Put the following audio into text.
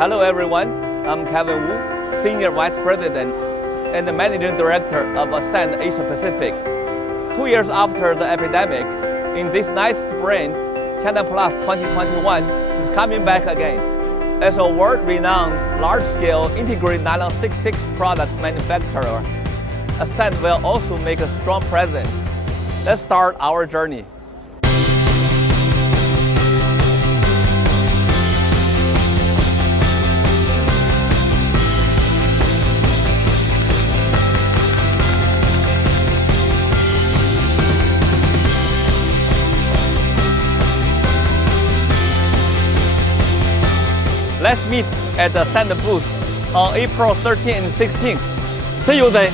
Hello everyone, I'm Kevin Wu, Senior Vice President and the Managing Director of Ascend Asia Pacific. 2 years after the epidemic, in this nice spring, Chinaplas 2021 is coming back again. As a world-renowned, large-scale integrated nylon 6/6 products manufacturer, Ascend will also make a strong presence. Let's start our journey. Let's meet at the Ascend booth on April 13 and 16. See you there.